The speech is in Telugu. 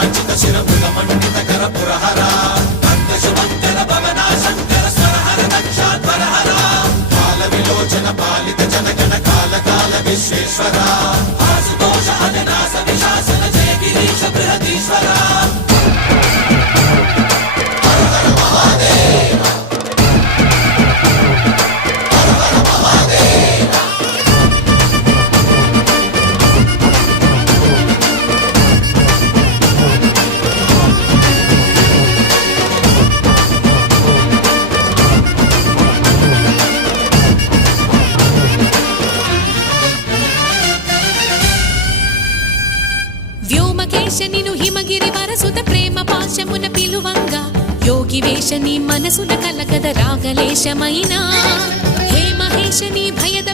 కరాచిత శిరముల మండిత కర పురహర శుభంకర భవనా శంకర స్వరహర దక్షాధ్వరహర కాల విలోచన పాలిత జనగణ కాల కాల విశ్వేశ్వర ఆశుతోష అవినాశ విశాసన జయ గిరీశ బృహదీశ్వర వ్యోమకేశనిను హిమగిరి వరసుత ప్రేమ పాశమున పిలువంగా యోగి వేషని మనసున కలగద రాగలేశమైనా హే మహేశని భయద